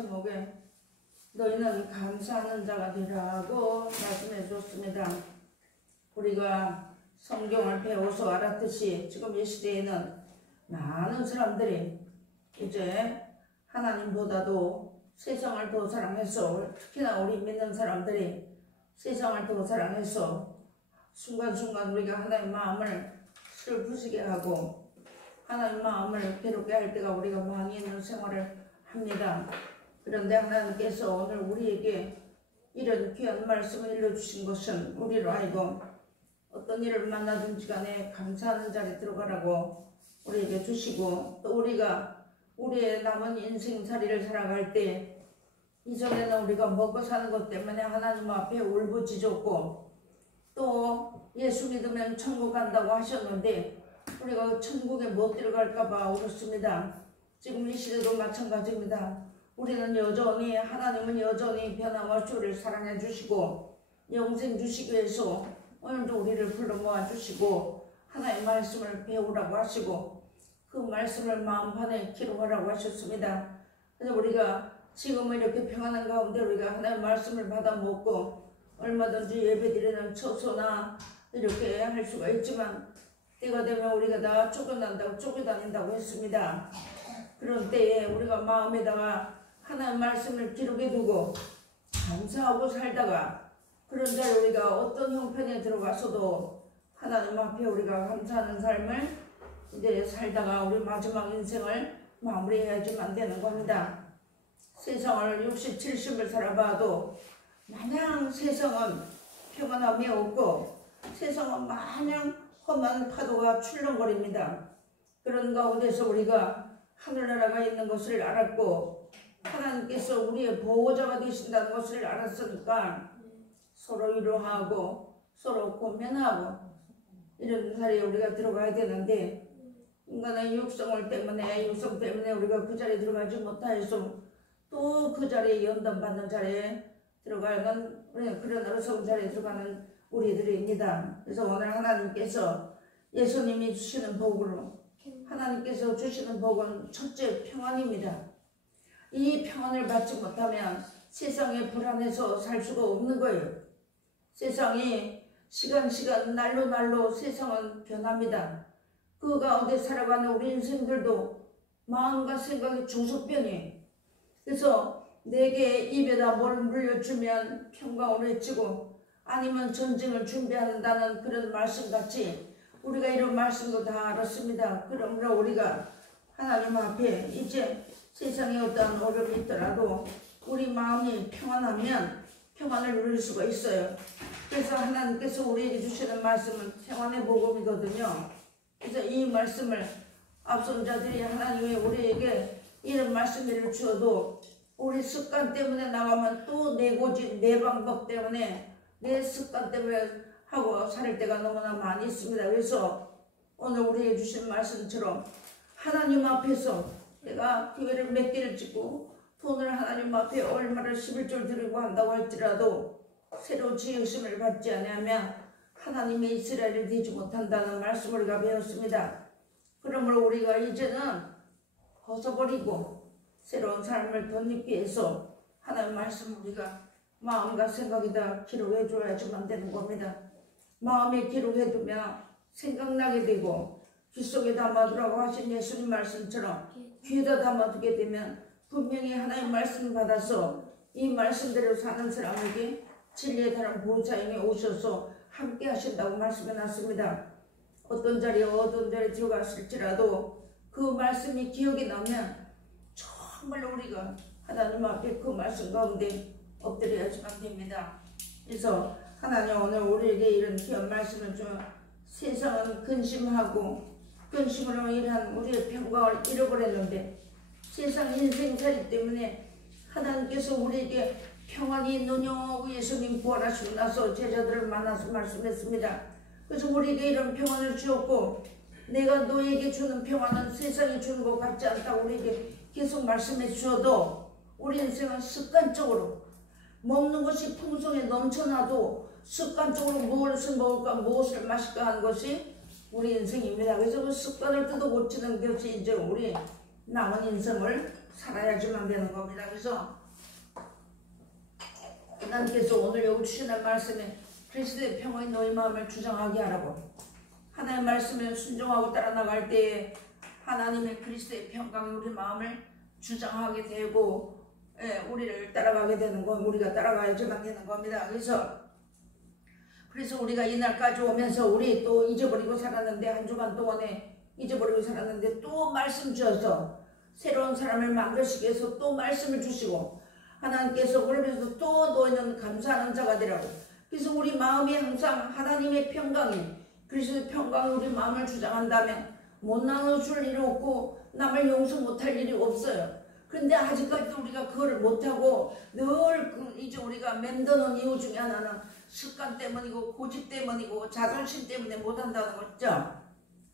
제목에 너희는 감사하는 자가 되라고 말씀해 주었습니다. 우리가 성경을 배워서 알았듯이 지금 이 시대에는 많은 사람들이 이제 하나님보다도 세상을 더 사랑해서, 특히나 우리 믿는 사람들이 세상을 더 사랑해서 순간순간 우리가 하나님 마음을 슬프시게 하고 하나님 마음을 괴롭게 할 때가 우리가 많이 있는 생활을 합니다. 그런데 하나님께서 오늘 우리에게 이런 귀한 말씀을 일러주신 것은 우리로 하여금 어떤 일을 만나든지 간에 감사하는 자리에 들어가라고 우리에게 주시고, 또 우리가 우리의 남은 인생살이를 살아갈 때 이전에는 우리가 먹고 사는 것 때문에 하나님 앞에 울부짖었고 또 예수 믿으면 천국 간다고 하셨는데 우리가 천국에 못 들어갈까봐 울었습니다. 지금 이 시대도 마찬가지입니다. 우리는 여전히, 하나님은 여전히 변함없이 우리를 사랑해 주시고 영생 주시기 위해서 오늘도 우리를 불러 모아 주시고 하나님의 말씀을 배우라고 하시고 그 말씀을 마음판에 기록하라고 하셨습니다. 그래서 우리가 지금은 이렇게 평안한 가운데 우리가 하나님의 말씀을 받아 먹고 얼마든지 예배드리는 처소나 이렇게 할 수가 있지만 때가 되면 우리가 다 쫓겨난다고 쫓겨다닌다고 했습니다. 그런 때에 우리가 마음에다가 하나님의 말씀을 기록해 두고 감사하고 살다가 그런 자리에 우리가 어떤 형편에 들어가서도 하나님 앞에 우리가 감사하는 삶을 이제 살다가 우리 마지막 인생을 마무리해야지만 안 되는 겁니다. 세상을 60, 70을 살아봐도 마냥 세상은 평안함이 없고 세상은 마냥 험한 파도가 출렁거립니다. 그런 가운데서 우리가 하늘나라가 있는 것을 알았고 하나님께서 우리의 보호자가 되신다는 것을 알았으니까 서로 위로하고 서로 고면하고 이런 자리에 우리가 들어가야 되는데 인간의 육성 때문에 우리가 그 자리에 들어가지 못하여서 또 그 자리에 연단받는 자리에 들어가는 그런 어리석은 자리에 들어가는 우리들입니다. 그래서 오늘 하나님께서 예수님이 주시는 복으로 하나님께서 주시는 복은 첫째 평안입니다. 이 평안을 받지 못하면 세상에 불안해서 살 수가 없는 거예요. 세상이 시간 날로 세상은 변합니다. 그 가운데 살아가는 우리 인생들도 마음과 생각이 조속변해. 그래서 내게 입에다 뭘 물려주면 평강으로 해치고 아니면 전쟁을 준비한다는 그런 말씀같이 우리가 이런 말씀도 다 알았습니다. 그러므로 우리가 하나님 앞에 이제 세상에 어떠한 어려움이 있더라도 우리 마음이 평안하면 평안을 누릴 수가 있어요. 그래서 하나님께서 우리에게 주시는 말씀은 평안의 복음이거든요. 그래서 이 말씀을 앞선 자들이 하나님이 우리에게 이런 말씀을 주어도 우리 습관 때문에 나가면 또 내 고집, 내 방법 때문에 내 습관 때문에 하고 살 때가 너무나 많이 있습니다. 그래서 오늘 우리에게 주신 말씀처럼 하나님 앞에서 내가 교회를 몇 개를 짓고 돈을 하나님 앞에 얼마를 11절 드리고 한다고 할지라도 새로 지으심을 받지 않으면 하나님의 이스라엘을 되지 못한다는 말씀을 우리가 배웠습니다. 그러므로 우리가 이제는 벗어버리고 새로운 삶을 덧입기 위해서 하나님의 말씀을 우리가 마음과 생각에다 기록해 줘야지만 되는 겁니다. 마음에 기록해 두면 생각나게 되고 귀 속에 담아두라고 하신 예수님 말씀처럼 귀에다 담아두게 되면 분명히 하나님의 말씀을 받아서 이 말씀대로 사는 사람에게 진리의 다른 보호자님이 오셔서 함께 하신다고 말씀해 놨습니다. 어떤 자리에 들어갔을지라도 그 말씀이 기억이 나면 정말 우리가 하나님 앞에 그 말씀 가운데 엎드려야지만 됩니다. 그래서 하나님 오늘 우리에게 이런 귀한 말씀을 주 세상은 근심하고 근심으로 인한 우리의 평강을 잃어버렸는데 세상 인생살이 때문에 하나님께서 우리에게 평안이 있느냐고 예수님 부활하시고 나서 제자들을 만나서 말씀했습니다. 그래서 우리에게 이런 평안을 주었고 내가 너에게 주는 평안은 세상이 주는 것 같지 않다고 우리에게 계속 말씀해 주셔도 우리 인생은 습관적으로 먹는 것이 풍성에 넘쳐나도 습관적으로 무엇을 먹을까 무엇을 마실까 하는 것이 우리 인생입니다. 그래서 그 습관을 뜯어 고치는 것이 이제 우리 남은 인생을 살아야지만 되는 겁니다. 그래서 하나님께서 오늘 여기 주시는 말씀에 그리스도의 평강이 너희 마음을 주장하게 하라고, 하나님의 말씀에 순종하고 따라 나갈 때에 하나님의 그리스도의 평강이 우리 마음을 주장하게 되고, 우리를 따라가게 되는 건 우리가 따라가야지만 되는 겁니다. 그래서 우리가 이날까지 오면서 우리 또 잊어버리고 살았는데, 한 주간 동안에 잊어버리고 살았는데 또 말씀 주셔서 새로운 사람을 만드시기 위해서 또 말씀을 주시고, 하나님께서 우리를 위해서 또 너희는 감사하는 자가 되라고. 그래서 우리 마음이 항상 하나님의 평강이, 그리스도의 평강이 우리 마음을 주장한다면 못 나눌 일이 없고 남을 용서 못할 일이 없어요. 그런데 아직까지도 우리가 그걸 못하고 늘 이제 우리가 맴도는 이유 중에 하나는 습관 때문이고 고집 때문이고 자존심 때문에 못한다는 거죠.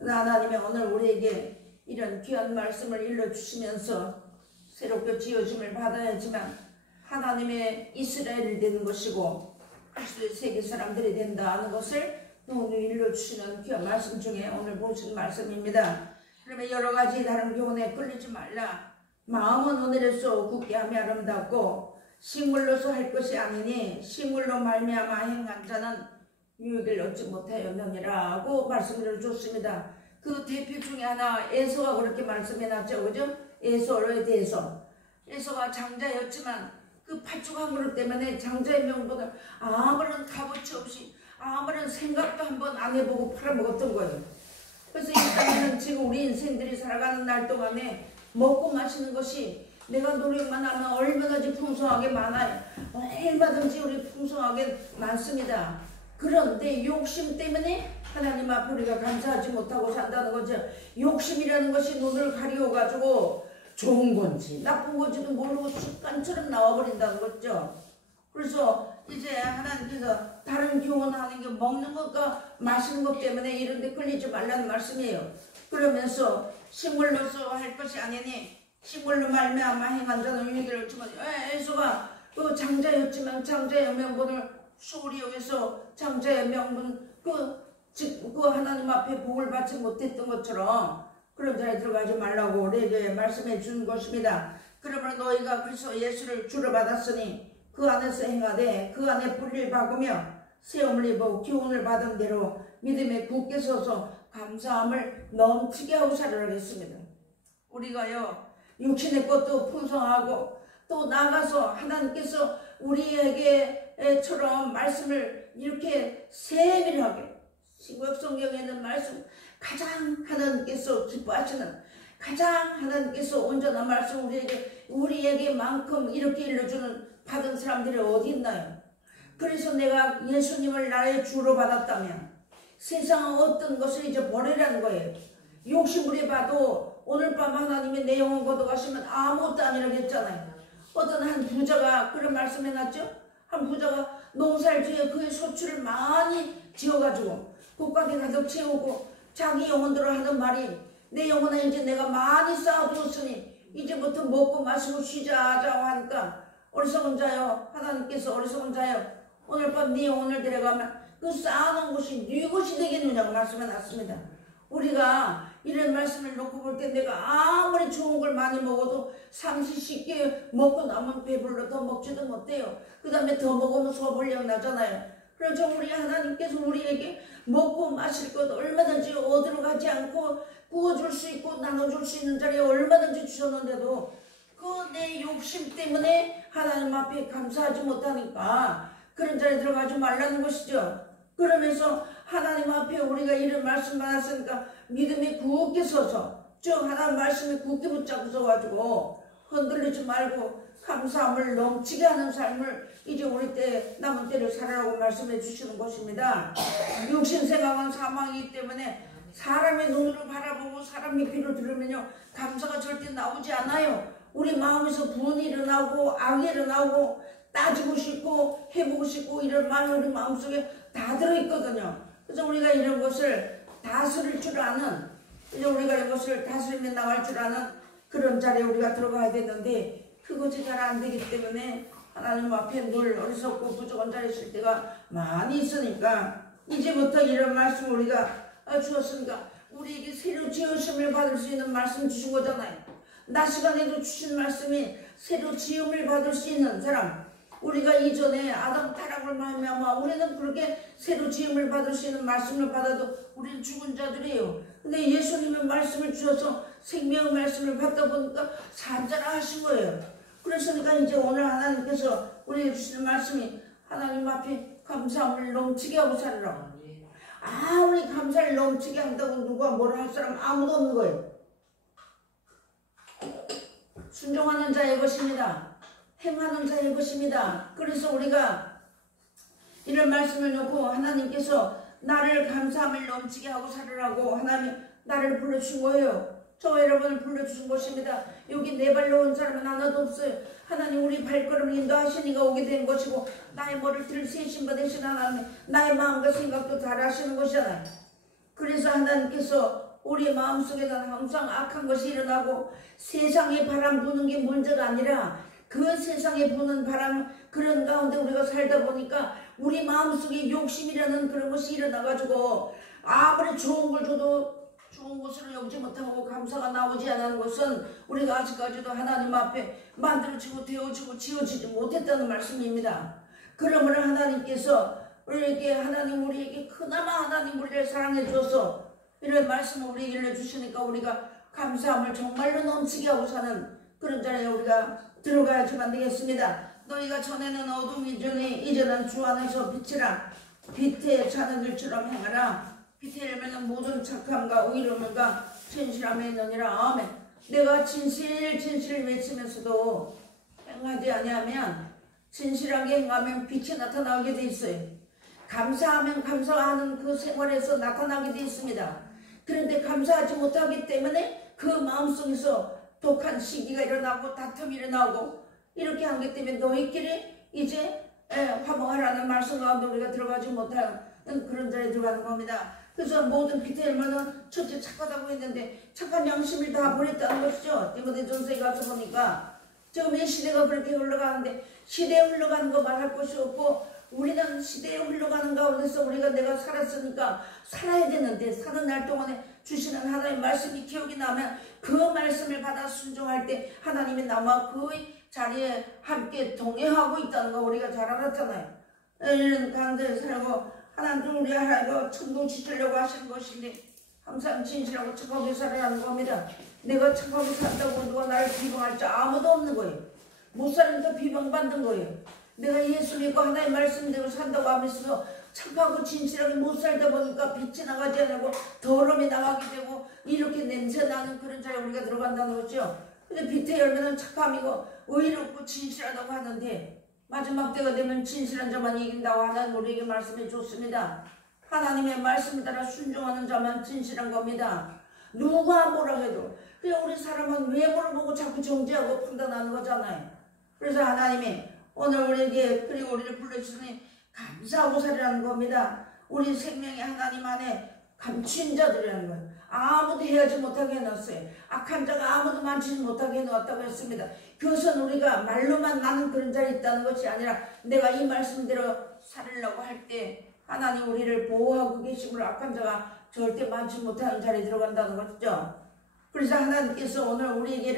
하나님이 오늘 우리에게 이런 귀한 말씀을 일러주시면서 새롭게 지어짐을 받아야지만 하나님의 이스라엘이 되는 것이고 그리스도의 세계 사람들이 된다는 것을 오늘 일러주시는 귀한 말씀 중에 오늘 보신 말씀입니다. 그러면 여러가지 다른 교훈에 끌리지 말라. 마음은 오늘에서 굳게 하며 아름답고 식물로서 할 것이 아니니 식물로 말미암아 행한 자는 유익을 얻지 못하였느니라고 말씀을 줬습니다. 그 대표 중에 하나 에서가 그렇게 말씀해놨죠. 그죠? 에서에 대해서. 에서가 장자였지만 그 팥죽 한 그릇 때문에 장자의 명분을 아무런 값어치 없이 아무런 생각도 한번 안 해보고 팔아먹었던 거예요. 그래서 이 땅에는 지금 우리 인생들이 살아가는 날 동안에 먹고 마시는 것이 내가 노력만 하면 얼마든지 풍성하게 많아요. 얼마든지 우리 풍성하게 많습니다. 그런데 욕심 때문에 하나님 앞에 우리가 감사하지 못하고 산다는 거죠. 욕심이라는 것이 눈을 가리워가지고 좋은 건지 나쁜 건지도 모르고 습관처럼 나와버린다는 거죠. 그래서 이제 하나님께서 다른 교훈하는 게 먹는 것과 마시는 것 때문에 이런 데 끌리지 말라는 말씀이에요. 그러면서 식물로서 할 것이 아니니 식물로 말미암아 행한 자는 유익을 얻지 못하여. 에서가 그 장자였지만 장자의 명분을 소홀히 여기서 장자의 명분 그 하나님 앞에 복을 받지 못했던 것처럼 그런 자리에 들어가지 말라고 우리에게 말씀해 준 것입니다. 그러므로 너희가 그리스도 예수를 주로 받았으니 그 안에서 행하되 그 안에 뿌리를 박으며 세움을 입어 기운을 받은 대로 믿음에 굳게 서서 감사함을 넘치게 하고 살으라 했습니다. 우리가요 육신의 것도 풍성하고 또 나가서 하나님께서 우리에게처럼 말씀을 이렇게 세밀하게 신구약 성경에 있는 말씀 가장 하나님께서 기뻐하시는 가장 하나님께서 온전한 말씀 우리에게만큼 이렇게 일러주는 받은 사람들이 어디 있나요? 그래서 내가 예수님을 나의 주로 받았다면 세상은 어떤 것을 이제 버리라는 거예요. 욕심부려 봐도 오늘 밤 하나님이 내 영혼 걷어가시면 아무것도 아니라고 했잖아요. 어떤 한 부자가 그런 말씀 해놨죠. 한 부자가 농사를 지어 그의 소출을 많이 지어가지고 곡간에 가득 채우고 자기 영혼들을 하는 말이 내 영혼아 이제 내가 많이 쌓아두었으니 이제부터 먹고 마시고 쉬자자고 하니까 어리석은 자여 하나님께서 어리석은 자여 오늘 밤 네 영혼을 데려가면 그 쌓아놓은 것이 네 것이 되겠느냐고 말씀해놨습니다. 우리가 이런 말씀을 놓고 볼 때 내가 아무리 좋은 걸 많이 먹어도 삼시 쉽게 먹고 나면 배불러 더 먹지도 못해요. 그 다음에 더 먹으면 소불량 나잖아요. 그래서 우리 하나님께서 우리에게 먹고 마실 것 얼마든지 어디로 가지 않고 구워줄 수 있고 나눠줄 수 있는 자리에 얼마든지 주셨는데도 그 내 욕심 때문에 하나님 앞에 감사하지 못하니까 그런 자리에 들어가지 말라는 것이죠. 그러면서 하나님 앞에 우리가 이런 말씀 받았으니까 믿음이 굳게 서서 쭉 하나님 말씀에 굳게 붙잡고 서가지고 흔들리지 말고 감사함을 넘치게 하는 삶을 이제 우리 때 남은 때를 살아라고 말씀해 주시는 것입니다. 육신 생각은 사망이기 때문에 사람의 눈으로 바라보고 사람의 귀로 들으면요 감사가 절대 나오지 않아요. 우리 마음에서 분이 일어나고 악이 일어나고 따지고 싶고 해보고 싶고 이런 마음이 우리 마음속에 다 들어있거든요. 그래서 우리가 이런 것을 다스릴 줄 아는 이제 우리가 이것을 다스리며 나갈 줄 아는 그런 자리에 우리가 들어가야 되는데 그것이 잘 안 되기 때문에 하나님 앞에 늘 어리석고 부족한 자리에 있을 때가 많이 있으니까 이제부터 이런 말씀 우리가 주었으니까 우리에게 새로 지으심을 받을 수 있는 말씀 주신 거잖아요. 낮 시간에도 주신 말씀이 새로 지음을 받을 수 있는 사람, 우리가 이전에 아담 타락을 말미암아 우리는 그렇게 새로 지음을 받을 수 있는 말씀을 받아도 우리는 죽은 자들이에요. 근데 예수님의 말씀을 주셔서 생명의 말씀을 받다 보니까 산자라 하신 거예요. 그러니까 이제 오늘 하나님께서 우리에게 주시는 말씀이 하나님 앞에 감사함을 넘치게 하고 살으라고. 아무리 감사를 넘치게 한다고 누가 뭐라 할 사람 아무도 없는 거예요. 순종하는 자의 것입니다. 행하는 자의 것입니다. 그래서 우리가 이런 말씀을 놓고 하나님께서 나를 감사함을 넘치게 하고 살으라고 하나님 나를 불러주신 거예요. 저 여러분을 불러주신 것입니다. 여기 내 발로 온 사람은 하나도 없어요. 하나님 우리 발걸음을 인도하시니까 오게 된 것이고 나의 머리를 들 세신 받으신 하나님 나의 마음과 생각도 잘 아시는 것이잖아요. 그래서 하나님께서 우리 마음속에는 항상 악한 것이 일어나고 세상에 바람 부는 게 문제가 아니라 그 세상에 부는 바람 그런 가운데 우리가 살다 보니까 우리 마음속에 욕심이라는 그런 것이 일어나가지고 아무리 좋은 걸 줘도 좋은 것으로 여기지 못하고 감사가 나오지 않는 것은 우리가 아직까지도 하나님 앞에 만들어지고 되어지고 지어지지 못했다는 말씀입니다. 그러므로 하나님께서 우리에게 하나님 우리에게 그나마 하나님 우리를 사랑해 주어서 이런 말씀을 우리에게 일러주시니까 우리가 감사함을 정말로 넘치게 하고 사는 그런 자리에 우리가 들어가야지만 되겠습니다. 너희가 전에는 어둠이더니 이제는 주 안에서 빛이라. 빛에 사는 일처럼 행하라. 빛에 열매는 모든 착함과 의로움과 진실함에 있느니라. 아멘. 내가 진실 외치면서도 행하지 아니하면 진실하게 행하면 빛이 나타나게 돼 있어요. 감사하면 감사하는 그 생활에서 나타나게 돼 있습니다. 그런데 감사하지 못하기 때문에 그 마음속에서 독한 시기가 일어나고 다툼이 일어나고 이렇게 하기 때문에 너희끼리 이제 화목하라는 말씀 가운데 우리가 들어가지 못하는 그런 자리에 들어가는 겁니다. 그래서 모든 빛의 열매는 첫째 착하다고 했는데 착한 양심을 다 버렸다는 것이죠. 디모데전서에 가서 보니까 지금 이 시대가 그렇게 흘러가는데 시대에 흘러가는 거 말할 것이 없고 우리는 시대에 흘러가는 가운데서 우리가 내가 살았으니까 살아야 되는데 사는 날 동안에 주시는 하나님의 말씀이 기억이 나면 그 말씀을 받아 순종할 때 하나님이 나와 그 자리에 함께 동행하고 있다는 거 우리가 잘 알았잖아요. 이런 가운데 살고 하나님 우리 하나님과 천국 지키려고 하시는 것인데 항상 진실하고 착하게 살아가는 겁니다. 내가 착하게 산다고 누가 나를 비방할 자 아무도 없는 거예요. 못 살니까 비방받는 거예요. 내가 예수 믿고 하나님의 말씀대로 산다고 하면서 착하고 진실하게 못 살다 보니까 빛이 나가지 않고 더러움이 나가게 되고 이렇게 냄새나는 그런 자리에 우리가 들어간다는 거죠. 근데 빛의 열매는 착함이고 의롭고 진실하다고 하는데 마지막 때가 되면 진실한 자만 이긴다고 하나님 우리에게 말씀해 줬습니다. 하나님의 말씀 따라 순종하는 자만 진실한 겁니다. 누가 뭐라 해도 그냥 우리 사람은 외모를 보고 자꾸 정죄하고 판단하는 거잖아요. 그래서 하나님이 오늘 우리에게 그리고 우리를 불러주시니 감사하고 살이라는 겁니다. 우리 생명이 하나님 안에 감춘 자들이라는 거예요. 아무도 해하지 못하게 해놨어요. 악한 자가 아무도 만지지 못하게 해놓았다고 했습니다. 그것은 우리가 말로만 나는 그런 자리에 있다는 것이 아니라 내가 이 말씀대로 살으려고 할 때 하나님 우리를 보호하고 계심으로 악한 자가 절대 만지지 못하는 자리에 들어간다는 것이죠. 그래서 하나님께서 오늘 우리에게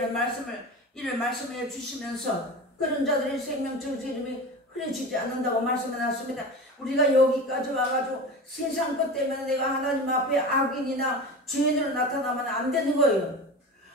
이를 말씀해 주시면서 그런 자들의 생명적 이름이 흐려지지 않는다고 말씀해놨습니다. 우리가 여기까지 와가지고 세상 것 때문에 내가 하나님 앞에 악인이나 죄인으로 나타나면 안 되는 거예요.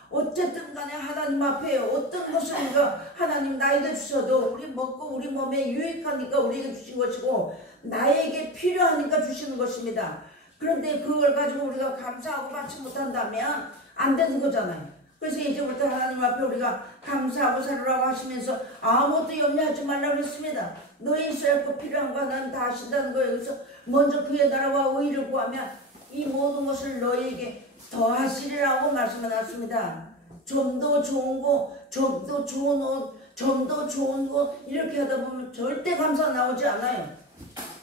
어쨌든 간에 하나님 앞에 어떤 것을 우리가 하나님 나에게 주셔도 우리 먹고 우리 몸에 유익하니까 우리에게 주신 것이고 나에게 필요하니까 주시는 것입니다. 그런데 그걸 가지고 우리가 감사하고 받지 못한다면 안 되는 거잖아요. 그래서 이제부터 하나님 앞에 우리가 감사하고 살으라고 하시면서 아무것도 염려하지 말라고 했습니다. 너희 있어야 할 것 필요한 거 하나님 다 하신다는 거예요. 그래서 먼저 그의 나라와 의를 구하면 이 모든 것을 너희에게 더하시리라고 말씀해놨습니다. 좀 더 좋은 거, 좀 더 좋은 옷, 좀 더 좋은 거 이렇게 하다 보면 절대 감사가 나오지 않아요.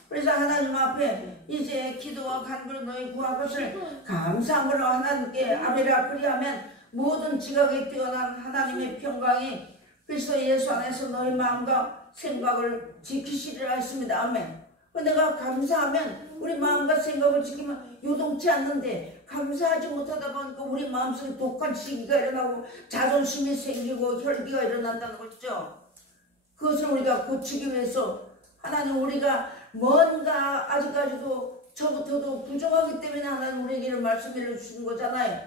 그래서 하나님 앞에 이제 기도와 간구로 너희 구할 것을 감사함으로 하나님께 아뢰라. 그리하면 모든 지각에 뛰어난 하나님의 평강이 그리스도 예수 안에서 너희 마음과 생각을 지키시리라 했습니다. 아멘. 내가 감사하면 우리 마음과 생각을 지키면 요동치 않는데, 감사하지 못하다 보니까 우리 마음속에 독한 시기가 일어나고 자존심이 생기고 혈기가 일어난다는 것이죠. 그것을 우리가 고치기 위해서 하나님, 우리가 뭔가 아직까지도 저부터도 부족하기 때문에 하나님 우리에게 이런 말씀을 주시는 거잖아요.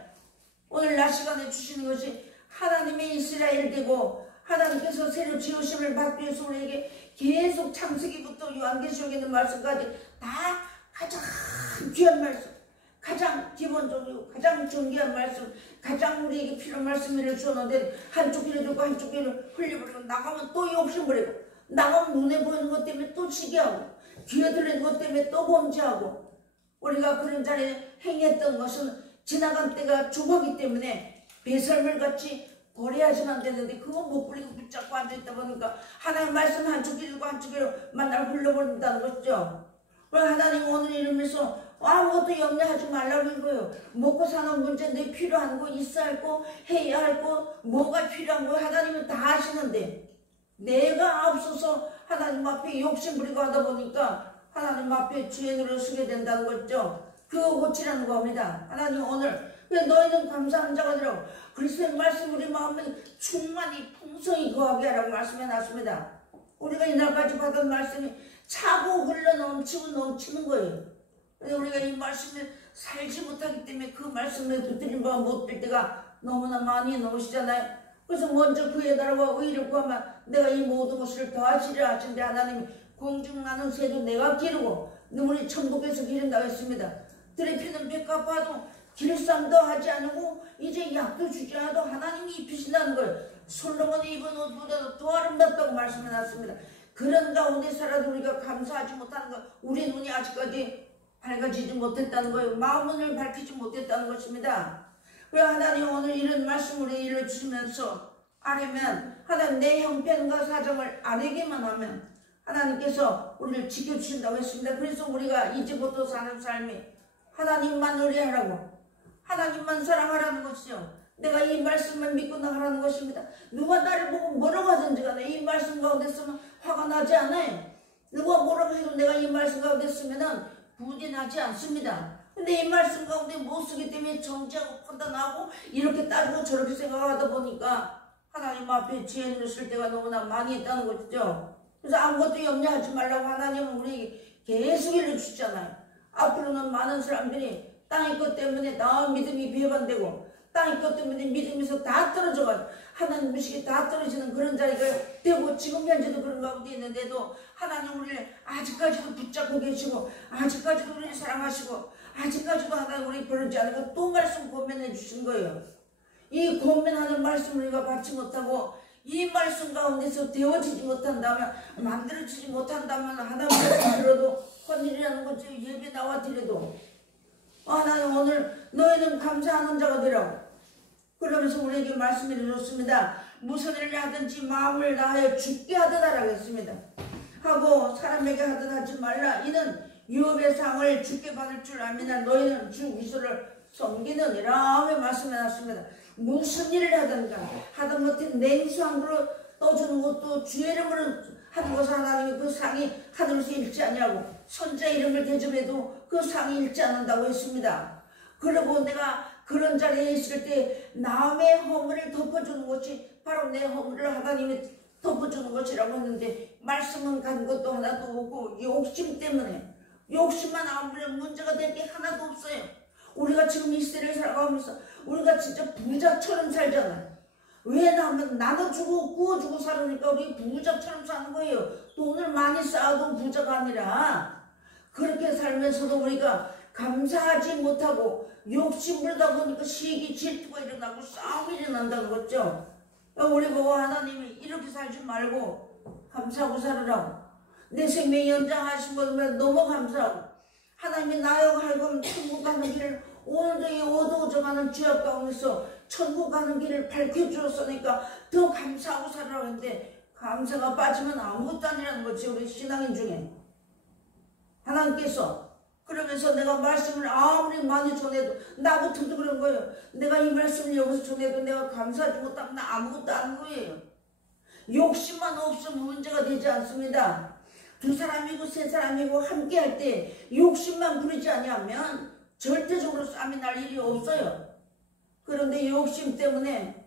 오늘 낮 시간에 주시는 것이 하나님의 이스라엘 되고 하나님께서 새로 지으심을 받기 위해서 우리에게 계속 창세기부터 요한계시록에 있는 말씀까지 다 가장 귀한 말씀, 가장 기본적이고 가장 존귀한 말씀, 가장 우리에게 필요한 말씀을 주었는데, 한쪽 귀를 듣고 한쪽 귀를 흘려버리고 나가면 또 욕심부리고, 나가면 눈에 보이는 것 때문에 또 시기하고, 귀에 들리는 것 때문에 또 범죄하고, 우리가 그런 자리에 행했던 것은 지나간 때가 좁았기 때문에 배설물같이 버려야지는 안 되는데, 그거 못 버리고 붙잡고 앉아있다 보니까 하나님 말씀 한쪽 귀로 한쪽 귀로 만날 흘러버린다는 것이죠. 하나님 오늘 이러면서 아무것도 염려하지 말라고 이거예요. 먹고 사는 문제인데 필요한 거 있어야 할 거, 해야 할 거, 뭐가 필요한 거 하나님은 다 하시는데, 내가 앞서서 하나님 앞에 욕심부리고 하다 보니까 하나님 앞에 죄인으로 서게 된다는 거죠. 그거 고치라는 겁니다. 하나님 오늘 너희는 감사하는 자가 되라고, 그리스도의 말씀 우리 마음에 충만히 풍성히 거하게 하라고 말씀해 놨습니다. 우리가 이날까지 받은 말씀이 차고 흘러 넘치고 넘치는 거예요. 우리가 이 말씀을 살지 못하기 때문에 그 말씀에 붙들린 바가 못 될 때가 너무나 많이 나오시잖아요. 그래서 먼저 그의 나라와 의를 구하면 내가 이 모든 것을 더하시리라 하신데, 하나님이 공중 나는 새도 내가 기르고 눈물이 천국에서 기른다고 했습니다. 들에 피는 백합화도 길쌈도 하지 않고 이제 약도 주지 않아도 하나님이 입히신다는 걸, 솔로몬이 입은 옷보다도 더 아름답다고 말씀해 놨습니다. 그런 가운데 살아도 우리가 감사하지 못하는 것, 우리 눈이 아직까지 밝아지지 못했다는 거예요. 마음을 밝히지 못했다는 것입니다. 그래서 하나님 오늘 이런 말씀을 일러주시면서 아뢰면, 하나님 내 형편과 사정을 아뢰기만 하면 하나님께서 우리를 지켜주신다고 했습니다. 그래서 우리가 이제부터 사는 삶이 하나님만 의뢰하라고, 하나님만 사랑하라는 것이죠. 내가 이 말씀을 믿고 나가라는 것입니다. 누가 나를 보고 뭐라고 하든지 간에 이 말씀 가운데 쓰면 화가 나지 않아요. 누가 뭐라고 해도 내가 이 말씀 가운데 쓰면 부진하지 않습니다. 근데 이 말씀 가운데 못 쓰기 때문에 정죄하고 판단하고 이렇게 따지고 저렇게 생각하다 보니까 하나님 앞에 죄인으로 쓸 때가 너무나 많이 있다는 것이죠. 그래서 아무것도 염려하지 말라고 하나님은 우리에게 계속 일러주시잖아요. 앞으로는 많은 사람들이 땅의 것 때문에 다 믿음이 배반되고 땅의 것 때문에 믿음에서 다 떨어져가지고 하나님 무식에 다 떨어지는 그런 자리가 되고, 지금 현재도 그런 가운데 있는데도 하나님 우리를 아직까지도 붙잡고 계시고, 아직까지도 우리를 사랑하시고, 아직까지도 하나님 우리 버리지 않고 또 말씀 고면해 주신 거예요. 이 고면하는 말씀을 우리가 받지 못하고 이 말씀 가운데서 되어지지 못한다면, 만들어지지 못한다면 하나님 말씀 들어도 헛일이라는 거죠. 예배 나와 드려도 하나님 오늘 너희는 감사하는 자가 되라고 그러면서 우리에게 말씀을 해줬습니다. 무슨 일을 하든지 마음을 다하여 주께 하듯하라고 했습니다. 하고 사람에게 하듯 하지 말라. 이는 유업의 상을 주께 받을 줄 아미나 너희는 주 그리스도를 섬기느니라 하며 말씀해놨습니다. 무슨 일을 하든가 하다못해 냉수한 그릇 떠주는 것도 주의 이름으로 하는 것을 하나님이 그 상이 하늘에서 잃지 않냐고, 선자 이름을 대접해도 그 상이 잃지 않는다고 했습니다. 그리고 내가 그런 자리에 있을 때 남의 허물을 덮어주는 것이 바로 내 허물을 하나님이 덮어주는 것이라고 했는데, 말씀은 간 것도 하나도 없고 욕심 때문에, 욕심만 아무런 문제가 될 게 하나도 없어요. 우리가 지금 이 시대를 살아가면서 우리가 진짜 부자처럼 살잖아요. 왜 나눠주고 구워주고 살으니까 우리 부자처럼 사는 거예요. 돈을 많이 쌓아도 부자가 아니라, 그렇게 살면서도 우리가 감사하지 못하고 욕심부리다 보니까 시기 질투가 일어나고 싸움이 일어난다는 거죠. 우리 보고 하나님이 이렇게 살지 말고 감사하고 살으라고, 내 생명 연장하신 것에 너무 감사하고, 하나님이 나여 하여금 천국 가는 길을, 오늘도 이 어두워져가는 죄악 가운데서 천국 가는 길을 밝혀주었으니까 더 감사하고 살으라고 했는데, 감사가 빠지면 아무것도 아니라는 거지. 우리 신앙인 중에 하나님께서 그러면서 내가 말씀을 아무리 많이 전해도, 나부터도 그런 거예요. 내가 이 말씀을 여기서 전해도 내가 감사하지 못하면 나 아무것도 아닌 거예요. 욕심만 없으면 문제가 되지 않습니다. 두 사람이고 세 사람이고 함께 할 때 욕심만 부리지 아니하면 절대적으로 싸움이 날 일이 없어요. 그런데 욕심 때문에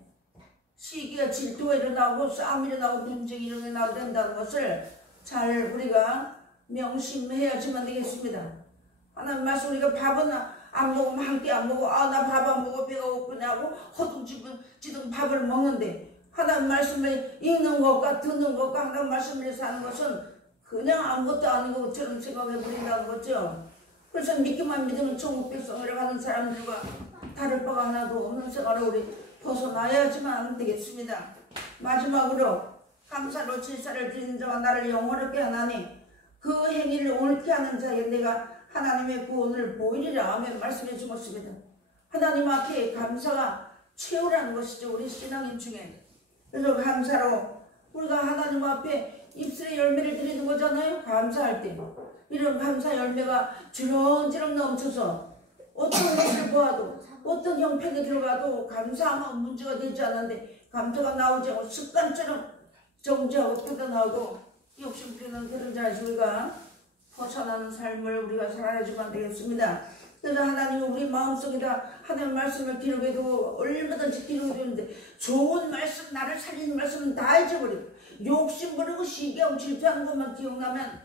시기가 질투가 일어나고 싸움이 일어나고 분쟁이 일어나게 된다는 것을 잘 우리가 명심해야지만 되겠습니다. 하나님 말씀 우리가 밥은 안 먹으면 함께 안 먹고 나 밥 안 먹고 배가 고프냐 하고 허둥지둥 밥을 먹는데 하나님 말씀을 읽는 것과 듣는 것과 하나님 말씀을 사는 것은 그냥 아무것도 아닌 것처럼 생각해 버린다는 거죠. 그래서 믿기만 믿으면 천국 백성이라고 하는 사람들과 다를 바가 하나도 없는 생활을 우리 벗어나야지만 되겠습니다. 마지막으로 감사로 제사를 드리는 자와 나를 영원하게 하나니 그 행위를 옳게 하는 자에게 내가 하나님의 구원을 보이리라 하며 말씀해 주었습니다. 하나님 앞에 감사가 최후라는 것이죠. 우리 신앙인 중에. 그래서 감사로 우리가 하나님 앞에 입술의 열매를 드리는 거잖아요. 감사할 때 이런 감사 열매가 주렁주렁 넘쳐서 어떤 것을 보아도 어떤 형편에 들어가도 감사하면 문제가 되지 않는데 감사가 나오지 않고 습관처럼 정지하고 뜯어나오고 욕심 부리는 그런 자에서 우리가 벗어나는 삶을 우리가 살아야지만 되겠습니다. 그래서 하나님이 우리 마음속에다 하나님의 말씀을 기록해도 얼마든지 기록해두는데 좋은 말씀, 나를 살리는 말씀은 다 잊어버리고 욕심 부리고 시기하고 질투하는 것만 기억나면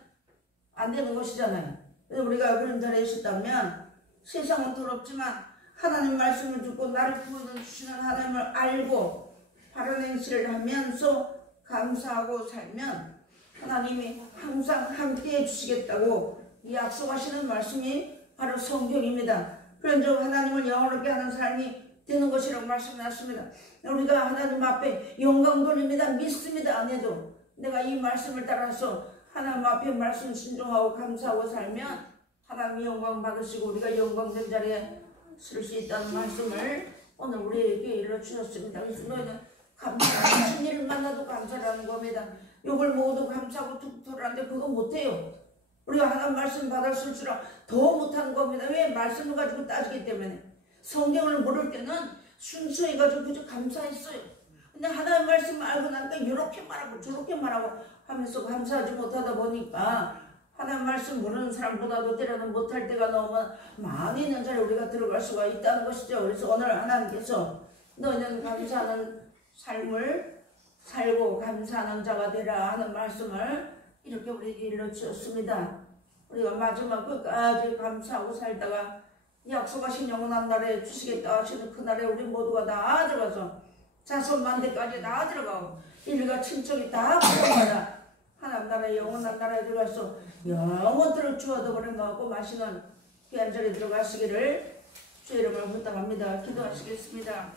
안 되는 것이잖아요. 그래서 우리가 그런 자리에 있었다면 세상은 더럽지만 하나님 말씀을 듣고 나를 구원해주시는 하나님을 알고 바른 행실을 하면서 감사하고 살면 하나님이 항상 함께 해주시겠다고 약속하시는 말씀이 바로 성경입니다. 그런즉 하나님을 영원하게 하는 삶이 되는 것이라고 말씀하셨습니다. 우리가 하나님 앞에 영광 돌립니다. 믿습니다. 안 해도 내가 이 말씀을 따라서 하나님 앞에 말씀 순종하고 감사하고 살면 하나님이 영광 받으시고 우리가 영광된 자리에 설 수 있다는 말씀을 오늘 우리에게 일러주셨습니다. 그래서 너희는 무슨 일을 만나도 감사라는 겁니다. 욕을 먹어도 감사하고 툭툭하는데 그거 못해요. 우리가 하나님 말씀 받았을수록 더 못하는 겁니다. 왜? 말씀을 가지고 따지기 때문에. 성경을 모를 때는 순수해가지고 그저 감사했어요. 근데 하나님 말씀 알고 나니까 이렇게 말하고 저렇게 말하고 하면서 감사하지 못하다 보니까 하나님 말씀 모르는 사람보다도 때로는 못할 때가 너무 많이 있는 자리에 우리가 들어갈 수가 있다는 것이죠. 그래서 오늘 하나님께서 너희는 감사하는 삶을 살고 감사하는 자가 되라 하는 말씀을 이렇게 우리에게 일러주셨습니다. 우리가 마지막 끝까지 감사하고 살다가 약속하신 영원한 날에 주시겠다 하시는 그날에 우리 모두가 다 들어가서 자손만대까지 다 들어가고 일가 친척이 다 들어가라 하나님 나라의 영원한 나라에 들어가서 영원토록 주어도 버림하고 마시는 귀한 자리에 들어가시기를 주의 이름을 부탁합니다. 기도하시겠습니다.